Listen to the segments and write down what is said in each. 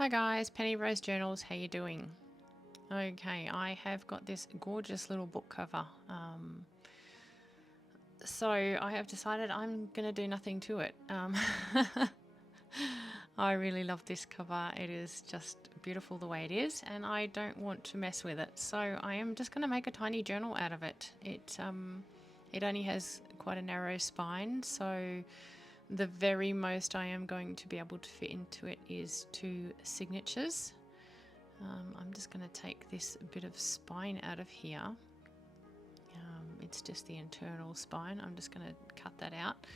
Hi guys, Penny Rose Journals, how you doing? Okay, I have got this gorgeous little book cover. So I have decided I'm going to do nothing to it. I really love this cover. It is just beautiful the way it is, and I don't want to mess with it. So I am just going to make a tiny journal out of it. It only has quite a narrow spine, so the very most I am going to be able to fit into it is 2 signatures. I'm just going to take this bit of spine out of here. It's just the internal spine. I'm just going to cut that out.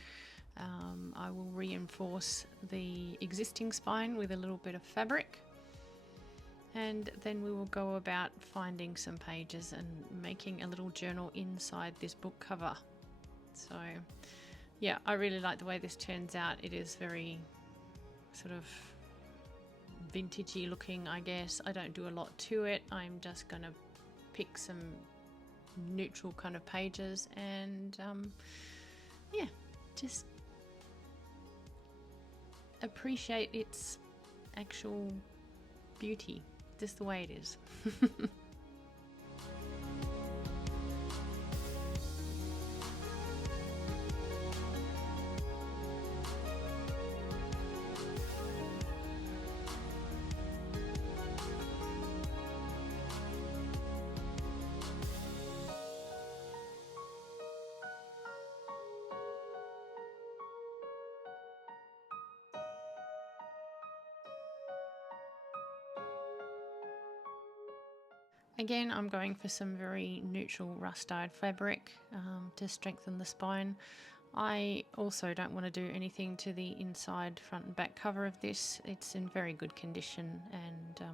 I will reinforce the existing spine with a little bit of fabric, and then we will go about finding some pages and making a little journal inside this book cover. So yeah, I really like the way this turns out. It is very sort of vintagey looking, I guess. I don't do a lot to it. I'm just going to pick some neutral kind of pages and yeah, just appreciate its actual beauty, just the way it is. Again, I'm going for some very neutral rust-dyed fabric to strengthen the spine. I also don't want to do anything to the inside, front and back cover of this. It's in very good condition, and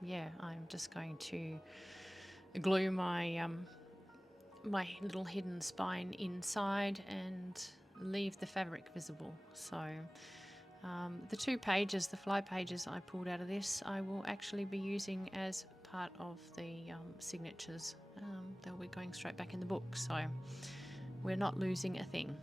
yeah, I'm just going to glue my my little hidden spine inside and leave the fabric visible. So the 2 pages, the fly pages I pulled out of this, I will actually be using as part of the signatures. They'll be going straight back in the book, so we're not losing a thing.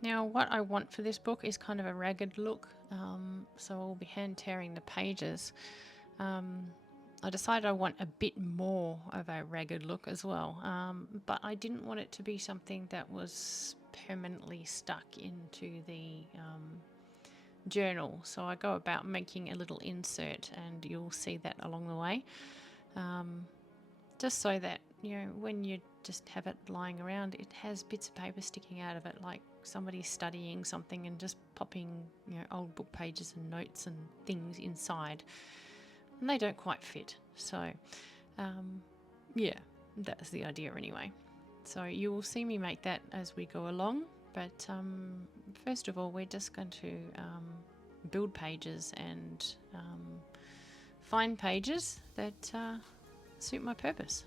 Now what I want for this book is kind of a ragged look, so I'll be hand tearing the pages. I decided I want a bit more of a ragged look as well, but I didn't want it to be something that was permanently stuck into the journal, so I go about making a little insert, and you'll see that along the way, just so that, you know, when you just have it lying around, it has bits of paper sticking out of it, like somebody's studying something and just popping, you know, old book pages and notes and things inside, and they don't quite fit. So yeah, that's the idea anyway. So you will see me make that as we go along, but first of all we're just going to build pages and find pages that suit my purpose.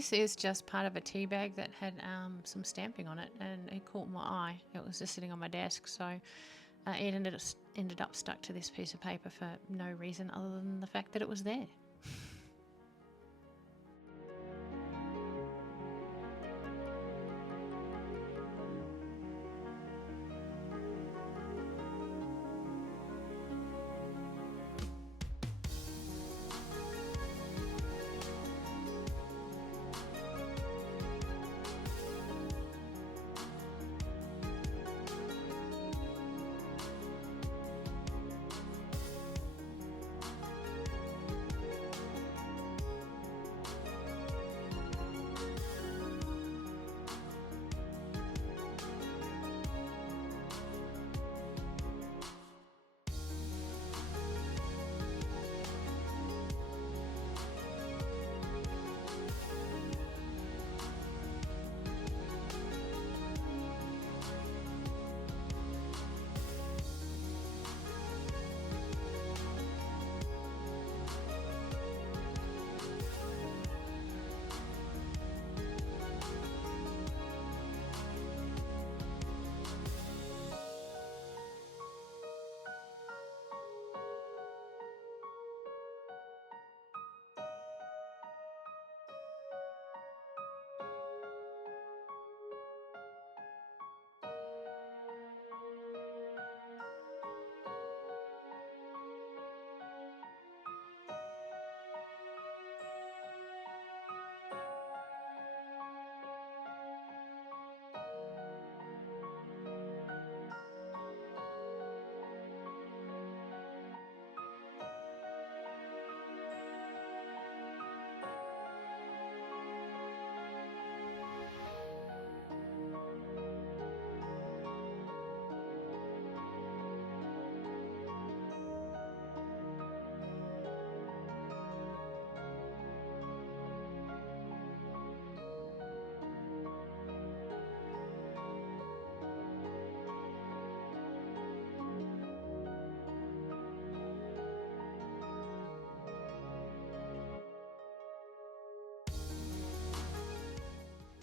this is just part of a tea bag that had some stamping on it, and it caught my eye. It was just sitting on my desk, so it ended up stuck to this piece of paper for no reason other than the fact that it was there.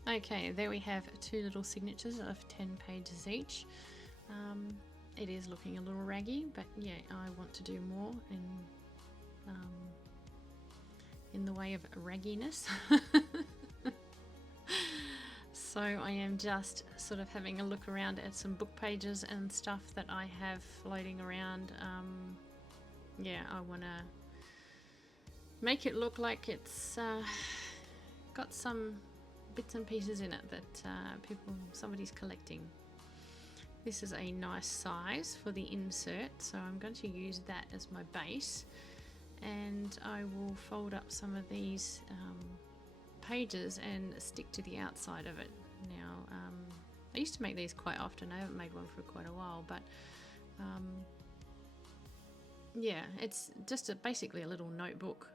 Okay, there we have two little signatures of 10 pages each. It is looking a little raggy, but yeah, I want to do more in the way of ragginess. So I am just sort of having a look around at some book pages and stuff that I have floating around. Yeah, I want to make it look like it's got some bits and pieces in it that somebody's collecting. This is a nice size for the insert, so I'm going to use that as my base, and I will fold up some of these pages and stick to the outside of it. Now, I used to make these quite often. I haven't made one for quite a while, but yeah, it's just basically a little notebook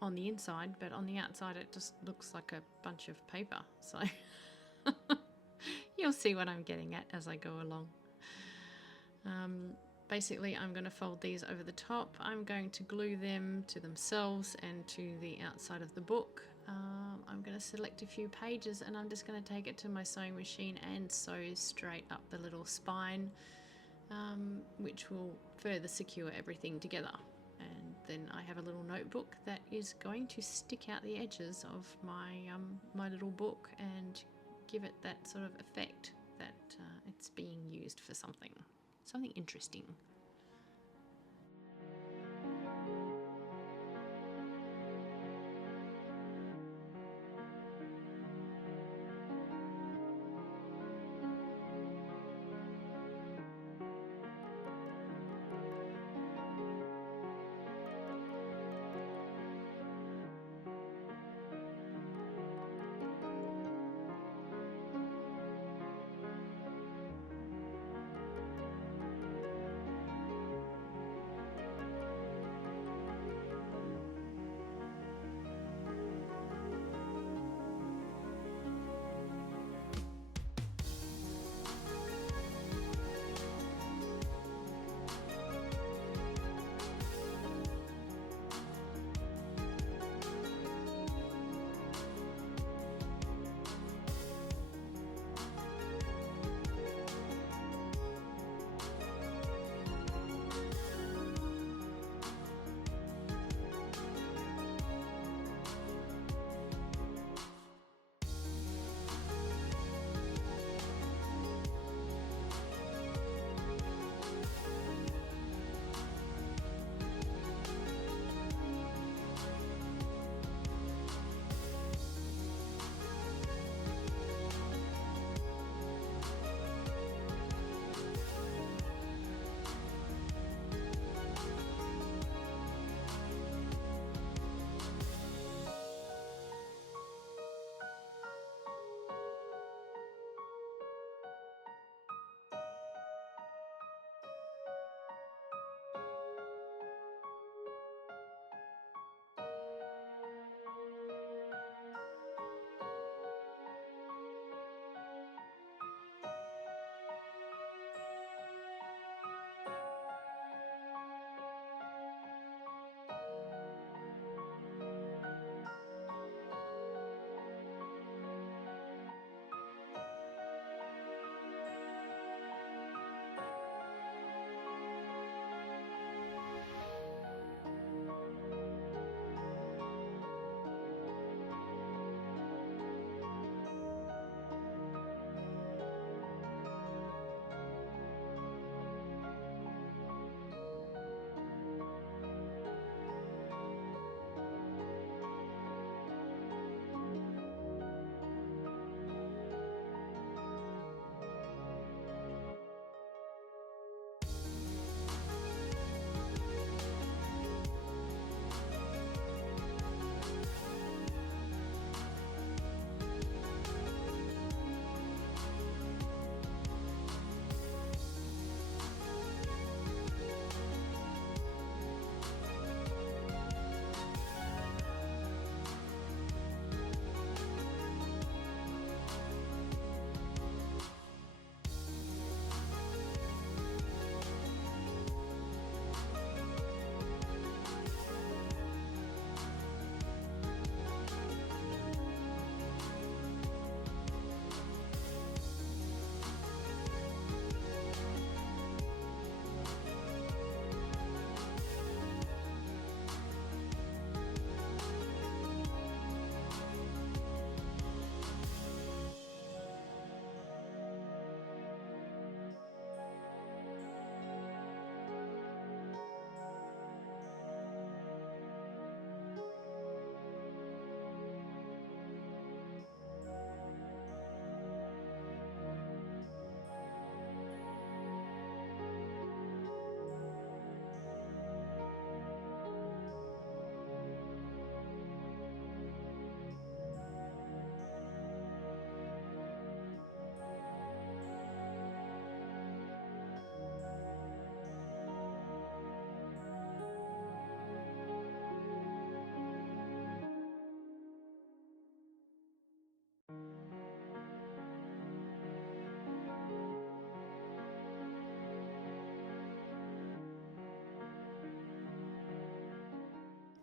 on the inside, but on the outside it just looks like a bunch of paper. So you'll see what I'm getting at as I go along. Basically, I'm going to fold these over the top. I'm going to glue them to themselves and to the outside of the book. I'm going to select a few pages and I'm just going to take it to my sewing machine and sew straight up the little spine, which will further secure everything together. And then I have a little notebook that is going to stick out the edges of my little book and give it that sort of effect that it's being used for something interesting.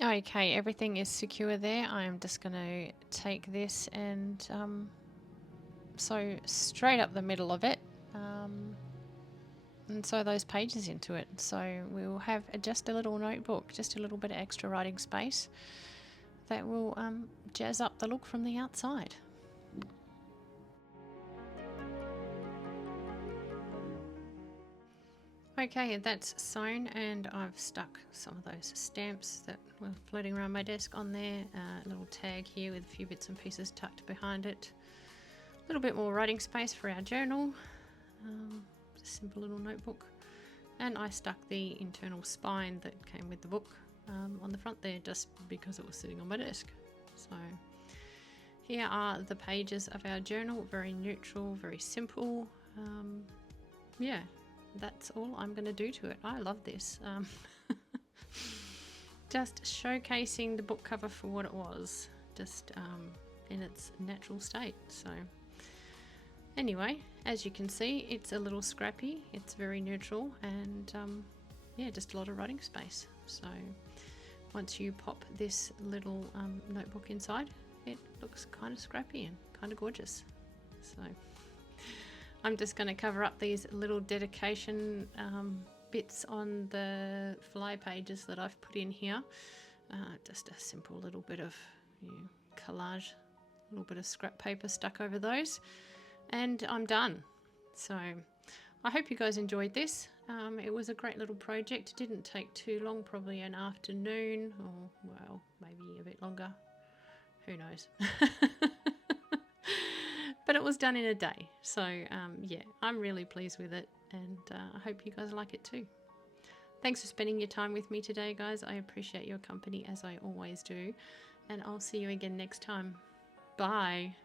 Okay, everything is secure there. I'm just going to take this and sew straight up the middle of it and sew those pages into it. So we will have just a little notebook, just a little bit of extra writing space that will jazz up the look from the outside. Okay, that's sewn, and I've stuck some of those stamps that were floating around my desk on there. A little tag here with a few bits and pieces tucked behind it. A little bit more writing space for our journal. A simple little notebook. And I stuck the internal spine that came with the book on the front there just because it was sitting on my desk. So here are the pages of our journal. Very neutral, very simple. Yeah. That's all I'm going to do to it. I love this. Just showcasing the book cover for what it was, just in its natural state. So anyway, as you can see, it's a little scrappy, it's very neutral, and yeah, just a lot of writing space. So once you pop this little notebook inside, it looks kind of scrappy and kind of gorgeous. So I'm just going to cover up these little dedication bits on the fly pages that I've put in here. Just a simple little bit of collage, a little bit of scrap paper stuck over those, and I'm done. So I hope you guys enjoyed this. It was a great little project. It didn't take too long, probably an afternoon, or well, maybe a bit longer. Who knows? But it was done in a day. So yeah, I'm really pleased with it, and I hope you guys like it too. Thanks for spending your time with me today, guys. I appreciate your company as I always do, and I'll see you again next time. Bye.